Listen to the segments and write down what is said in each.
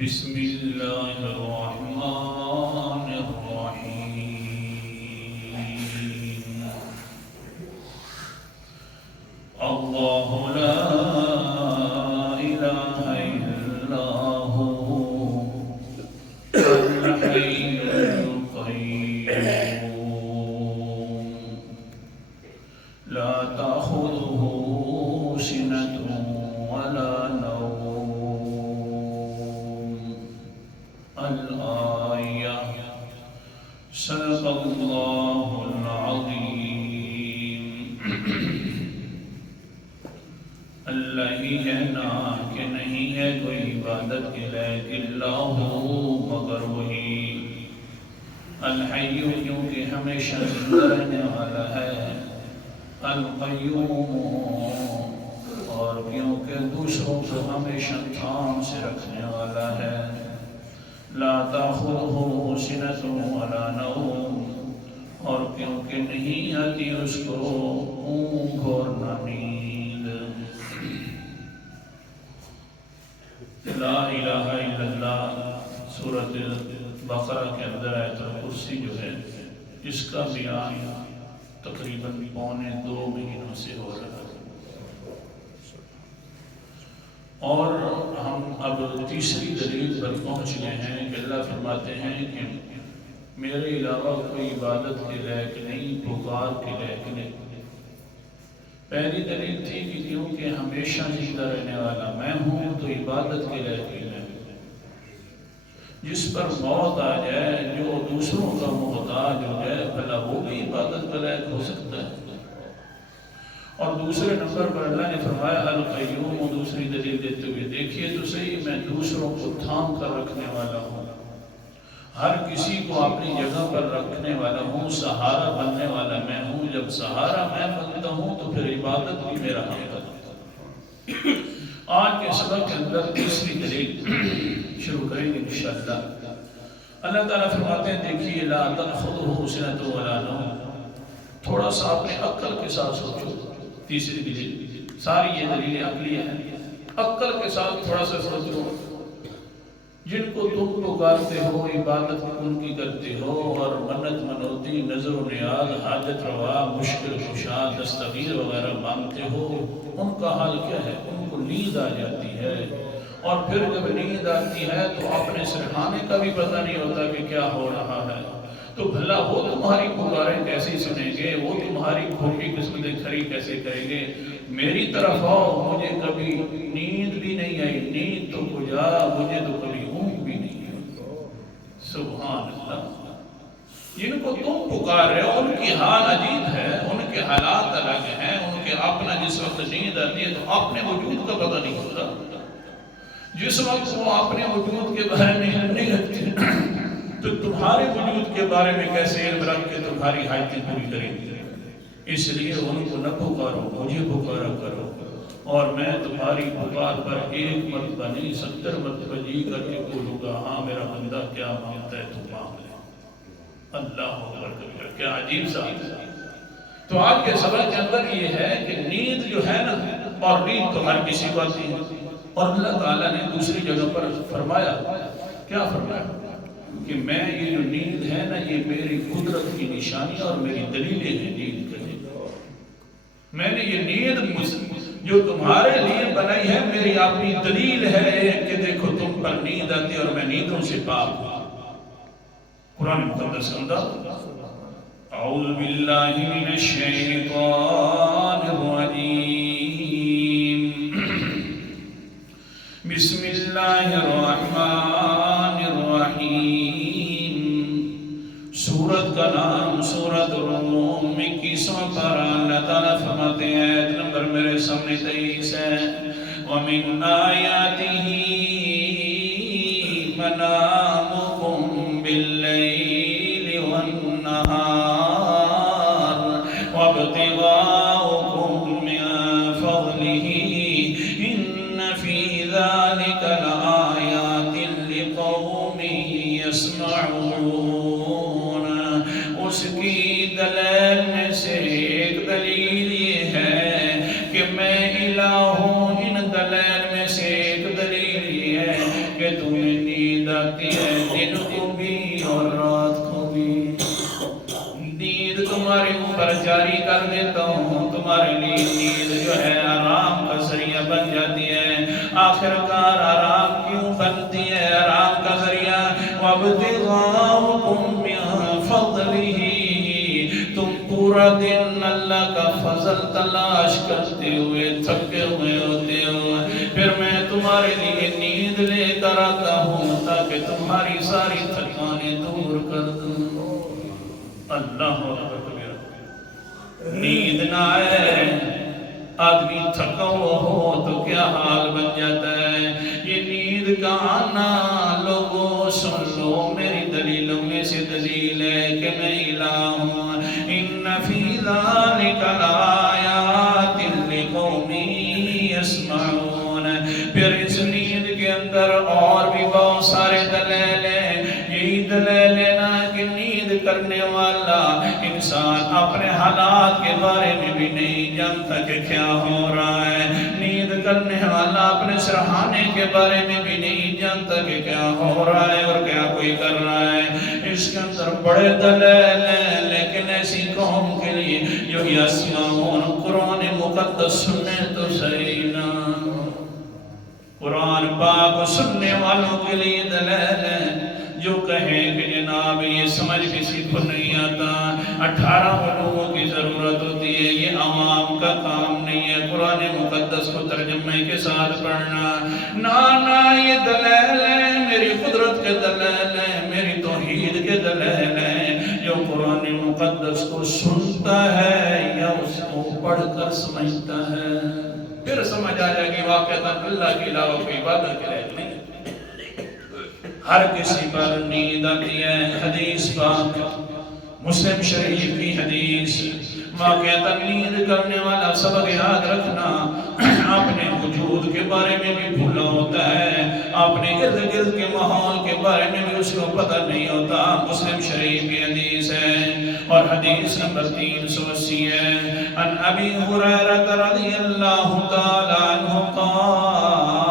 بسم الله الرحمن الرحيم. الله لا إله إلا هو الحي القيوم لا تأخذه سنة ولا نوم. الآية. صدق الله العظيم. اللہ ہی ہے نا کہ نہیں ہے کوئی عبادت کے لائق الا ہو مگر وہی. الحی کیونکہ ہمیشہ زندہ رہنے والا ہے. القیوم اور کیونکہ دوسروں کو ہمیشہ تھام سے رکھنے والا ہے. لا تأخذه سنة ولا نوم اور کیونکہ نہیں آتی اس کو اونگ اور نہ نیند. لا الہ الا اللہ سورۃ بقرہ کے اندر آیت الکرسی جو ہے اس کا بیان تقریباً 2.25 مہینوں سے ہو رہا ہے اور ہم اب تیسری دلیل پر پہنچ گئے ہیں کہ اللہ فرماتے ہیں کہ میرے علاوہ کوئی عبادت کے لائق نہیں، پکار کے لائق نہیں. پہلی دلیل تھی کہ کیونکہ ہمیشہ زندہ رہنے والا میں ہوں تو عبادت کے لائق ہی میں ہوں. جس پر موت آ جائے، جو دوسروں کا محتاج ہو جائے، بھلا وہ بھی عبادت کے لائق ہو سکتا ہے. اور دوسرے نمبر پر اللہ نے فرمایا القیوم، دوسری دلیل دیتے ہوئے دیکھیے تو صحیح میں دوسروں کو تھام کر رکھنے والا ہوں، ہر کسی کو اپنی جگہ پر رکھنے والا ہوں، سہارا بننے والا میں ہوں. جب سہارا میں بنتا ہوں تو پھر عبادت بھی میرا حق ہے. آج کے سبق کے اندر تیسری دلیل شروع کریں گے انشاءاللہ. اللہ تعالیٰ فرماتے ہیں دیکھیے لا تأخذه سنة ولا نوم. تھوڑا سا اپنے عقل کے ساتھ سوچو. تیسری دلیل، ساری یہ دلیلیں عقلیہ ہیں، عقل کے ساتھ تھوڑا سا سوچو. جن کو تم پکارتے ہو، عبادت ان کی کرتے ہو اور منت منوتی، نظر و نیاز، حاجت روا، مشکل کشا، دستگیر وغیرہ مانگتے ہو، ان کا حال کیا ہے؟ ان کو نیند آ جاتی ہے اور پھر جب نیند آتی ہے تو اپنے سرحانے کا بھی پتہ نہیں ہوتا کہ کیا ہو رہا ہے. تو بھلا وہ تمہاری پکاریں کیسے سنیں گے؟ وہ تمہاری کھوٹی قسمتیں کھری کیسے کریں گے؟ میری طرف آؤ، مجھے کبھی نیند بھی نہیں آئی. نیند تو کجا، مجھے تو کبھی اونگ بھی نہیں آئی. سبحان اللہ. جن کو تم پکار رہے ہو ان کی حال عجیب ہے، ان کے حالات الگ ہیں. ان کے اپنا جس وقت نیند آتی ہے تو اپنے وجود کا پتہ نہیں ہوتا. جس وقت وہ اپنے وجود کے بارے میں نہیں رکھتے تو تمہارے وجود کے بارے میں کیسے علم رکھ کے تمہاری حاجتیں پوری کریں گے؟ اس لیے ان کو نہ پکارو، مجھے پکارا کرو اور میں تمہاری پکار پر 1 مرتبہ نہیں 70 مرتبہ جی کر کے بولوں گا ہاں میرا بندہ کیا مانگتا ہے تو مانگ لے. اللہ اکبر کبیرہ. کیا عجیب سا. تو آج کے سبق کے اندر یہ ہے کہ نیند جو ہے نا، اور نیند تو ہر کسی کو آتی ہے. اور اللہ تعالیٰ نے دوسری جگہ پر فرمایا، کیا فرمایا؟ کہ میں یہ جو نیند ہے نا یہ میری قدرت کی نشانی اور میری دلیلیں ہیں نیند کرنے. میں نے یہ نیند جو تمہارے لیے بنائی ہے میری اپنی دلیل ہے کہ دیکھو تم پر نیند آتی اور میں نیندوں سے پاک ہوں. قرآن مقدس اندر اعوذ باللہ من الشیطان الرجیم بسم اللہ الرحمن الرحیم. سورت کا نام سورۃ الروم. 21واں پارہ. اللہ تعالیٰ فرماتے ہیں آیت نمبر میرے سامنے 23 ہے. وَمِنْ آیَاتِهِ مَنَامُكُمْ بِاللَّيْلِ وَالنَّهَارِ وَابْتِغَاؤُكُمْ مِنْ فَضْلِهِ إِنَّ فِي ذَلِكَ لَآيَاتٍ لِقَوْمٍ يَسْمَعُونَ. اس کی دلیل میں سے ایک دلیل یہ ہے کہ میں الہ ہوں. ان دلیل میں سے ایک دلیل یہ ہے کہ تم نے جاری کر دیتا ہوں، تمہارے لیے نیند جو ہے آرام کا ذریعہ بن جاتی ہے۔ آخر کار آرام کیوں بنتی ہے؟ آرام کا ذریعہ وَابْتِغَاؤُكُمْ مِنْ فَضْلِهِ، تم پورا دن اللہ کا فضل تلاش کرتے ہوئے تھکے ہوئے ہوتے ہو، پھر میں تمہارے لیے نیند لے کر آتا ہوں تاکہ تمہاری ساری تھکانیں دور کر دوں۔ اللہ اکبر۔ نیند نہ آئے، آدمی تھکا ہوا ہو تو کیا حال بن جاتا ہے۔ یہ نیند کا آنا لوگوں سن لو، میری دلیلوں میں سے دلیل ہے کہ میں الہ ہوں۔ ان فی ذالک لآیات لقوم یسمعون۔ پھر اس نیند کے اندر اور بھی بہت سارے دلیل ہیں۔ یہی دلیل ہے نا کہ نیند کرنے والا انسان اپنے حالات کے بارے میں بھی نہیں جانتا کہ کیا ہو رہا ہے۔ نیند کرنے والا اپنے سرحانے کے بارے میں بھی نہیں جانتا کہ کیا ہو رہا ہے اور کیا کوئی کر رہا ہے۔ اس کے اندر بڑے دلیل ہیں، لیکن ایسی قوم کے لیے جو یسمعون، قرآن مقدس سننے تو صحیح نا، قرآن پاک سننے والوں کے لیے دلیل ہے۔ جو کہیں کہ جناب یہ سمجھ کسی کو نہیں آتا، 18 علوموں کی ضرورت ہوتی ہے، یہ عوام کا کام نہیں ہے قرآن مقدس کو ترجمے کے ساتھ پڑھنا۔ نا یہ دلیل ہے، میری قدرت کے دلیل ہے، میری توحید کے دلیل ہے۔ جو قرآن مقدس کو سنتا ہے یا اس کو پڑھ کر سمجھتا ہے، پھر سمجھ آ جائے گی واقعہ اللہ کے علاوہ کوئی عبادت کے لائق نہیں۔ ہر کسی پر نیند آتی ہے۔ حدیث پاک مسلم شریف کی حدیث، واقعہ نیند کرنے والا سبق یاد رکھنا، اپنے وجود کے بارے میں بھی بھولا ہوتا ہے، اپنے ارد گرد کے ماحول کے بارے میں بھی اس کو پتہ نہیں ہوتا۔ مسلم شریف کی حدیث ہے اور حدیث نمبر 380 ہے۔ عن ابی ہریرہ رضی اللہ تعالی عنہ قال،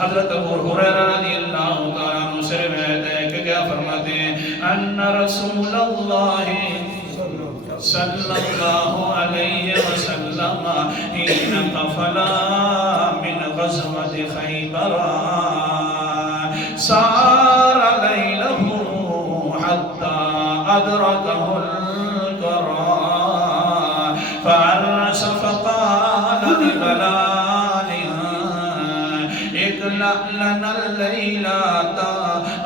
حضرت ابو ہریرہ رضی اللہ تعالی عنہ سے روایت ہے کہ کیا فرماتے ہیں، ان رسول اللہ صلی اللہ علیہ وسلم حین قفل من غزوۃ خیبر سار لیلہ حتی ادرکہ القرار فعرس فقال لبلال اقلع لنا اللیلہ۔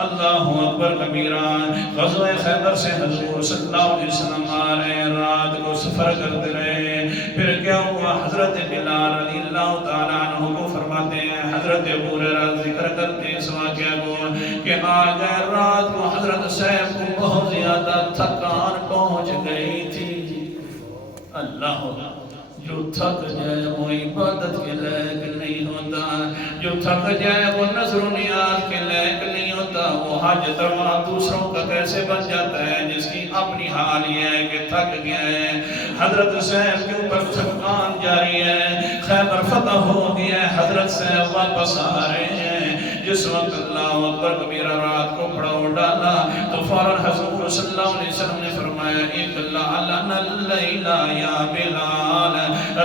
اللہ اکبر کبیرہ۔ غزوہ خیبر سے حضور صلی اللہ علیہ وسلم آ رہے ہیں، رات کو سفر کرتے رہے، پھر کیا ہوا، حضرت بلال رضی اللہ تعالیٰ عنہ کو فرماتے ہیں، حضرت ابو ہریرہ ذکر کرتے ہیں اس واقعہ کو کہ آ گئے رات کو حضرت صاحب کو بہت زیادہ تھکان پہنچ گئی تھی۔ اللہ جو تھک جائے وہ عبادت کے لائق نہیں ہوتا، جو تھک جائے وہ نظر و نیاز کے لائق نہیں ہوتا، وہ حاجت روا دوسروں کا کیسے بن جاتا ہے جس کی اپنی حال یہ ہے کہ تھک گیا ہے۔ حضرت صاحب کے اوپر تھکان جاری ہے، خیبر فتح ہو گیا ہے، حضرت صاحب واپس آ رہے ہیں۔ جس وقت اللہ اکبر کبیرہ رات کو پڑاؤ ڈالا تو فوراً حضور صلی اللہ علیہ وسلم نے فرمایا، اقلع لنا اللیلہ یا بلال،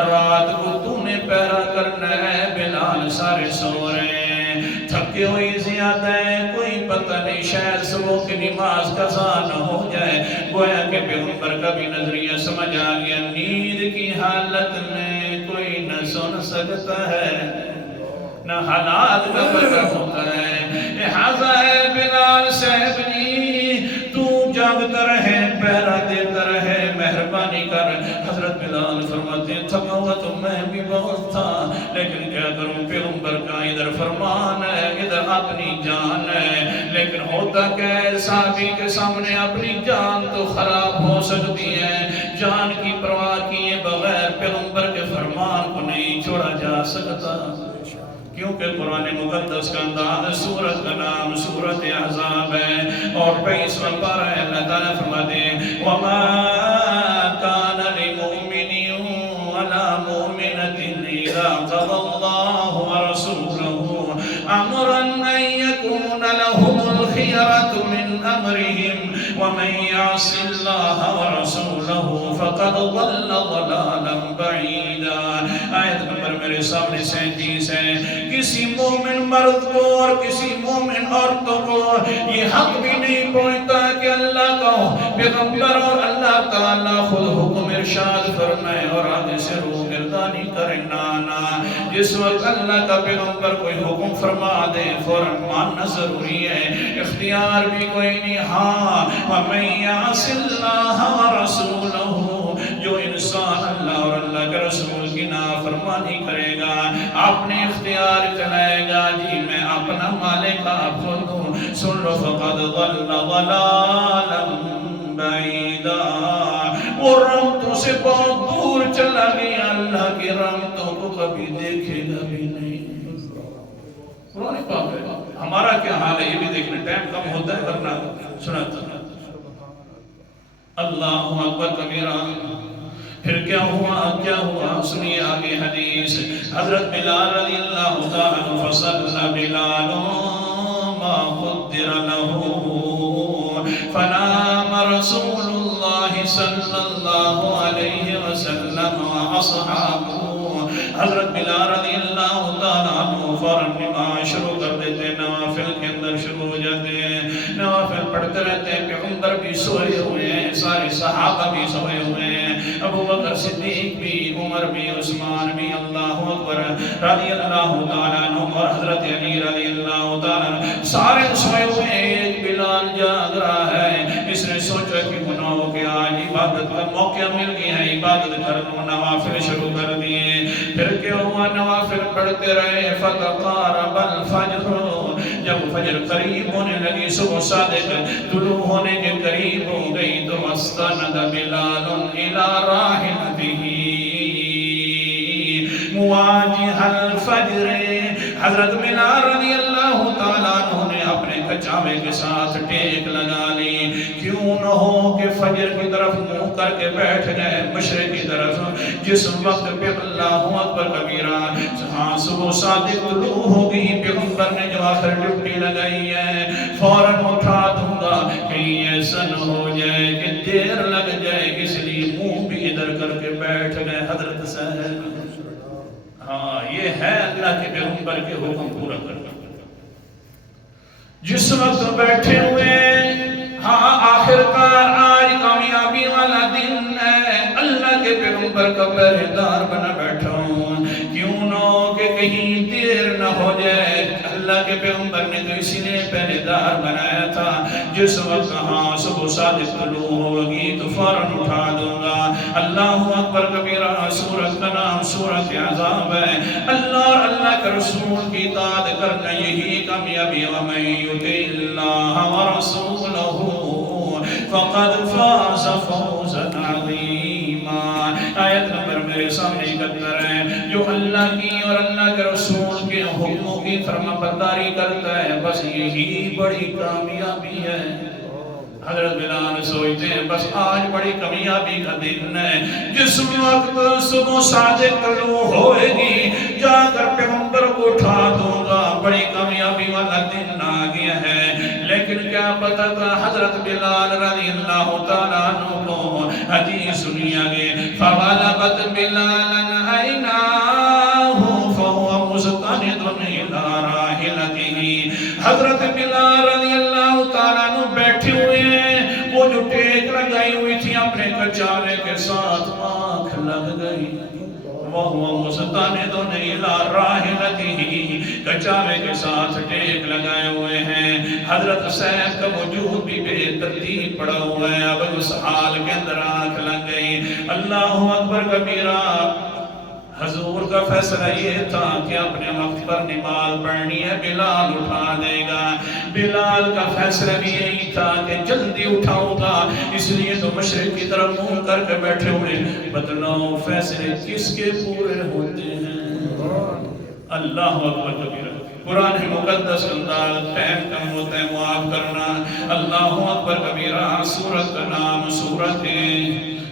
رات کو تو نے پہرا کرنا ہے بلال، سارے سو رہے ہیں، تھکے ہوئی زیادہ ہے، کوئی پتہ نہیں شاید صبح کی نماز قضا نہ ہو جائے۔ گویا کہ پیغمبر کا بھی نظریہ سمجھ آ گیا، نیند کی حالت میں کوئی نہ سن سکتا ہے نہ حالات کا پتہ ہوتا ہے۔ لہذا ہے بلال صاحب جی، تو جاگتا رہے، پہرا دیتا رہے، مہربانی کر۔ حضرت بلال فرماتے ہیں، تھکا ہوا تو میں بھی بہت تھا، لیکن کیا کروں، پیغمبر کا ادھر فرمان ہے، ادھر اپنی جان ہے، لیکن ہوتا کہ صحابی کے سامنے اپنی جان تو خراب ہو سکتی ہے، جان کی پرواہ کیے بغیر پیغمبر کے فرمان کو نہیں چھوڑا جا سکتا، کیونکہ قرآن مقدس کا انداز، سورت کا نام سورت احزاب ہے اور 22واں پارہ ہے۔ اللہ تعالیٰ فرماتے ہیں، وَمَا كَانَ لِمُؤْمِنٍ وَلَا مُؤْمِنَةٍ إِذَا قَضَى اللَّهُ وَرَسُولُهُ أَمْرًا أَن يَكُونَ لَهُمُ الْخِيَرَةُ مِنْ أَمْرِهِمْ وَمَن يَعْصِ اللَّهَ وَرَسُولَهُ فَقَدْ ضَلَّ ضَلَالًا بَعِيدًا۔ آیت نمبر میرے سامنے 37 ہے۔ کسی مومن مرد کو اور کسی مومن عورتوں کو یہ حق بھی نہیں پہنچتا کہ اللہ کا پیغمبر اور اللہ تعالیٰ خود حکم ارشاد فرمائے اور آگے سے روگردانی کرے۔ نانا جس وقت اللہ کا پیغمبر کوئی حکم فرما دے فوراً ماننا ضروری ہے، اختیار بھی کوئی نہیں۔ ہاں وَمَن يَعْصِ اللَّهَ وَرَسُولَهُ، جو انسان اللہ اور اللہ کے رسول کی نافرمانی کرے گا، اپنے اختیار چلائے گا، جی میں اپنا مالک آپ خود ہوں، سن لو فَقَدْ ضَلَّ ضَلَالًا بَعِيدًا، وہ رحمتوں سے بہت دور چلا گیا، اللہ کی رحمتوں کو کبھی دیکھے گا بھی نہیں۔ قرآن پاک ہے۔ ہمارا کیا حال ہے یہ بھی دیکھنے، ٹائم کم ہوتا ہے ورنہ سناتا۔ اللہ اکبر کبیرہ۔ پھر کیا ہوا سنیے آگے حدیث۔ حضرت بلال رضی اللہ تعالیٰ عنہ فصلی بلال ما قدر له فنام رسول اللہ صلی اللہ علیہ وسلم واصحابہ۔ حضرت بلال رضی اللہ تعالیٰ عنہ فوراً نماز شروع کر دیتے، نوافل کے اندر شروع ہو جاتے ہیں، نوافل پڑھتے رہتے ہیں۔ پیغمبر بھی سوئے ہوئے ہیں، سارے صحابہ بھی سوئے ہوئے ہیں، ابو بکر صدیق بھی، عمر بھی، عثمان بھی، اللہ اکبر رضی اللہ تعالیٰ عنہ اور حضرت علی رضی اللہ تعالیٰ عنہ سارے سوئے ہوئے ہیں۔ ایک بلال جاگ رہا ہے، اس نے سوچا کہ گناہوں کے آج عبادت کا موقع مل گیا ہے، عبادت کر لوں، نوافل شروع کر دیے۔ پھر کیا ہوا، نوافل پڑھتے رہے۔ فتقارب الفجر، جب فجر قریب ہونے لگی، صبح صادق طلوع ہونے کے قریب ہو گئی، تو استند بلال الی راحلتہ مواجہ الفجر۔ حضرت بلال رضی اللہ تعالیٰ عنہ نے اپنے کچاوے کے ساتھ ٹیک لگا لی، کیوں نہ ہو کہ فجر کی طرف منہ کر کے بیٹھ گئے، مشرق کی طرف، جس وقت پہ اللہ اکبر کبیرہ ہاں صبح صادق طلوع ہوگی، پیغمبر نے جو آخر ڈیوٹی لگائی ہے فوراً اٹھا دوں گا، کہیں ایسا نہ ہو جائے کہ دیر لگ جائے، اس لیے منہ بھی ادھر کر کے بیٹھ گئے۔ حضرت صاحب ہاں یہ ہے اللہ کے پیغمبر کے حکم پورا کرنا۔ جس وقت بیٹھے ہوئے، ہاں آخر کار آج کامیابی والا دن ہے، اللہ کے پیغمبر کا پہرے دار بنا بیٹھا ہوں، کیوں نہ ہو کہ کہیں دیر نہ ہو جائے۔ اللہ کے پیغمبر نے تو اسی لیے پہرے دار بنایا تھا، جس وقت ہاں صبح صادق طلوع ہوگی تو فوراً اٹھا دوں گا۔ اللہ اکبر کبیرہ۔ سورت کا نام سورت عذاب ہے۔ اللہ اور اللہ کے رسول کی اطاعت کرنا یہی کامیابی۔ وَمَن يُطِعِ اللَّهَ وَرَسُولَهُ فَقَدْ فَازَ فَوْزًا عَظِيمًا۔ آیت نمبر میرے سامنے 71 ہے۔ جو اللہ کی اور اللہ کے رسول کے حکموں کی فرما برداری کرتا ہے، بس یہی بڑی کامیابی ہے۔ حضرت بلال سوچتے ہیں بس آج بڑی کامیابی کا دن ہے، جس وقت صبح صادق طلوع ہوئے گی، جا کر پیغمبر کو اٹھا دوں گا، بڑی کامیابی والا دن آ گیا ہے۔ لیکن کیا پتا تھا حضرت بلال رضی اللہ تعالیٰ عنہ کو حدیث سنی آگے، فَغَلَبَتْ بِلَالًا عَيْنَاهُ فَهُوَ مُسْتَنِدٌ إِلَىٰ رَاحِلَتِهِ۔ حضرت بلال رضی اللہ تعالیٰ عنہ بیٹھے ہوئے ہیں، وہ جو ٹیک لگائی ہوئی تھی اپنے کچاوے کے ساتھ آنکھ لگ گئی، وَهُوَ مُسْتَنِدٌ إِلَىٰ رَاحِلَتِهِ، کچاوے کے ساتھ ٹیک لگائے ہوئے ہیں۔ حضرت صاحب کا وجود بھی بے ترتیب پڑا ہوا ہے، اب اس حال کے اندر آنکھ لگ گئی۔ اللہ اکبر کبیرہ۔ حضور کا فیصلہ یہ تھا کہ اپنے وقت پر نماز پڑھنی ہے، بلال اٹھا دے گا۔ بلال کا فیصلہ بھی یہی تھا کہ جلدی اٹھاؤں گا، اس لیے تو مشرق کی طرف منہ کر کے بیٹھے ہوئے۔ بتلاؤ فیصلے کس کے پورے ہوتے ہیں؟ اللہ اکبر کبیرہ۔ قرآن مقدس انداز، ٹائم کم ہوتا ہے معاف کرنا۔ اللہ اکبر کبیرہ۔ سورت کا نام سورت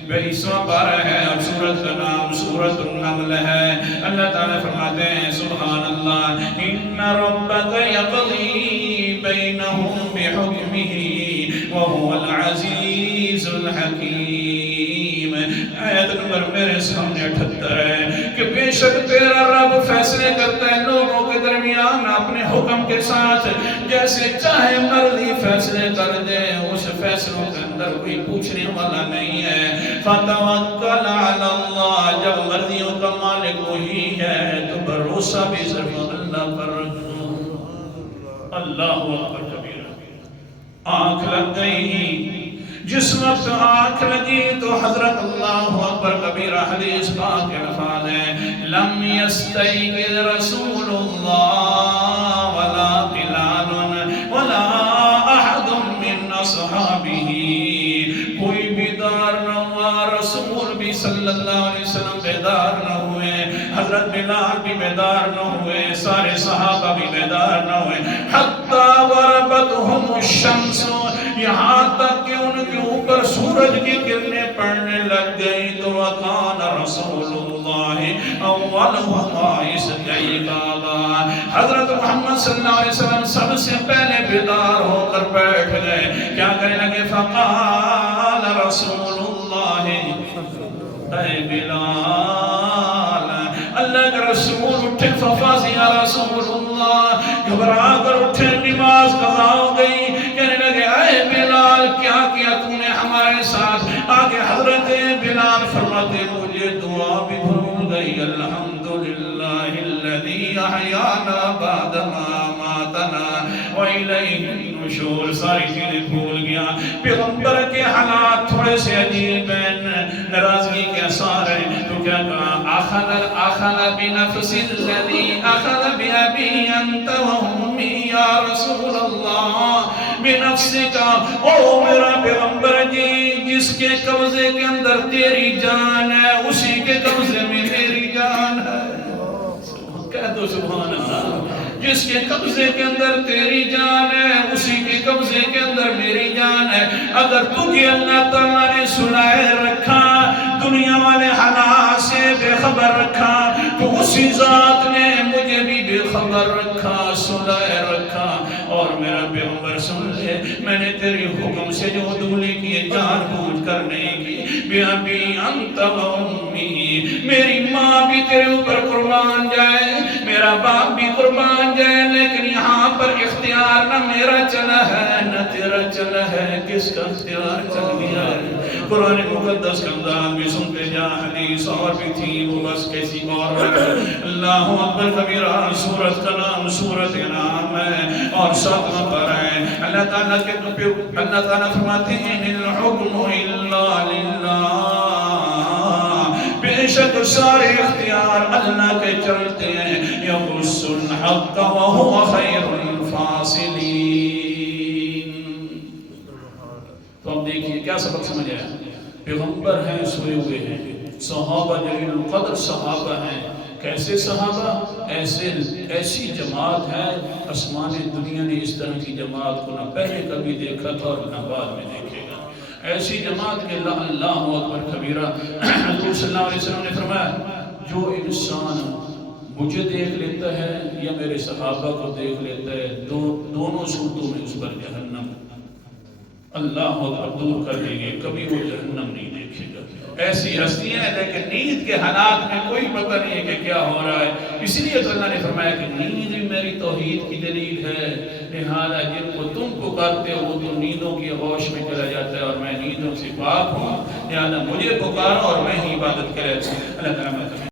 22واں پارہ ہے اور سورت کا نام سورت النمل ہے۔ اللہ تعالیٰ فرماتے ہیں سبحان اللہ، ان ربک یقضی بینہم بحکمہ وهو العزیز الحکیم. آیت نمبر میرے سامنے 78 ہے کہ بے شک تیرا رب فیصلے کرتا ہے لوگوں کے درمیان اپنے حکم کے ساتھ جیسے چاہے مرضی فیصلے کر دے. اس فیصلوں کے اندر کوئی پوچھنے والا نہیں ہے. فتوکل علی اللہ, جب مرضیوں کا مالک وہی ہے تو بھروسہ بھی صرف اللہ پر رکھو. اللہ اکبر کبیرہ. آنکھ لگ گئی. جس وقت آنکھ لگی تو حضرت اللہ اکبر کبیرہ حدیث پاک کے الفاظ ہیں لم یستیقظ رسول اللہ ولا بلال ولا احد من اصحابہ. کوئی بیدار نہ ہوا, رسول بھی صلی اللہ علیہ وسلم بیدار نہ ہوئے, حضرت بلال بھی بیدار نہ ہوئے, سارے صحابہ بھی بیدار نہ ہوئے. حتی وربتہم الشمس, یہاں تک کہ ان کے اوپر سورج کی کرنیں پڑنے لگ گئی. تو وکان رسول اللہ اولہم استیقاظا, حضرت محمد صلی اللہ علیہ وسلم سب سے پہلے بیدار ہو کر بیٹھ گئے. کیا کرنے لگے؟ فقال رسول اللہ اے بلال, اللہ کے رسول اٹھے. ففزع رسول اللہ, گھبرا کر اٹھے, نماز قضا ہو گئی. کہنے لگے اے بلال کیا کیا تو نے ہمارے ساتھ؟ آگے حضرت بلال فرماتے مجھے دعا بھی بھول گئی. الحمدللہ الذی احیانا بعد ما اماتنا وإلیہ النشور. ساری چیزیں بھول گیا. پیغمبر کے حالات تھوڑے سے عجیب ہیں, ناراضگی کے اثار ہیں. تو کیا کہا؟ اخذ بنفس الذی اخذ بأبی انت وأمی یا رسول اللہ بنفس کا. او میرا پیغمبر جی, جس کے قبضے کے اندر تیری جان ہے اسی کے قبضے میں تیری جان ہے. کہہ دو سبحان اللہ. جس کے قبضے کے اندر تیری جان ہے اسی کے قبضے کے اندر میری جان ہے. اگر تجھے اللہ تعالیٰ نے سنائے رکھا, دنیا والے حالات سے بے خبر رکھا, تو اسی ذات نے مجھے بھی بے خبر رکھا, سنائے رکھا. اور میرا پیغمبر سن لے, میں نے تیرے حکم سے جو عدولی کی جان بوجھ کر نہیں کی. بِأَبِي أَنْتَ وَأُمِّي, میری ماں بھی تیرے اوپر قربان جائے, میرا باپ بھی قربان جائے, لیکن یہاں پر اختیار نہ میرا چلا ہے نہ تیرا چلا ہے. کس کا اختیار چل گیا ہے؟ قرآن مقدس کا انداز بھی سنتے جا, حدیث اور بھی تھی وہ بس کیسی اور اللہ اکبر کبیرہ. سورت کا نام سورت انعام ہے اور 7واں پارہ ہے. اللہ تعالیٰ کے اللہ تعالیٰ فرماتے ہیں الحکم الا للہ, بے شک سارے اختیار اللہ کے چلتے ہیں. یقص الحق وهو خیر الفاصلین. تو اب دیکھیے کیا سبق سمجھ آیا. پیغمبر ہیں, سوئے ہوئے ہیں, صحابہ جلیل القدر صحابہ ہیں. کیسے صحابہ؟ ایسی جماعت ہے, آسمان دنیا نے اس طرح کی جماعت کو نہ پہلے کبھی دیکھا تھا اور نہ بعد میں دیکھے گا. ایسی جماعت کے اللہ اکبر کبیرہ. حضور صلی اللہ علیہ وسلم نے فرمایا جو انسان مجھے دیکھ لیتا ہے یا میرے صحابہ کو دیکھ لیتا ہے, دونوں صورتوں میں اس پر جہنم اللہ اکبر دور کر دیں گے, کبھی وہ جہنم نہیں دیکھے گا. ایسی ہستیاں ہیں لیکن نیند کے حالات میں کوئی پتہ نہیں ہے کہ کیا ہو رہا ہے. اس لیے تو اللہ نے فرمایا کہ نیند بھی میری توحید کی دلیل ہے. لہذا جن کو تم پکارتے ہو وہ تو نیندوں کی ہوش میں چلا جاتا ہے اور میں نیندوں سے پاک ہوں. لہذا مجھے پکارو اور میں ہی عبادت کرے. اللہ تعالیٰ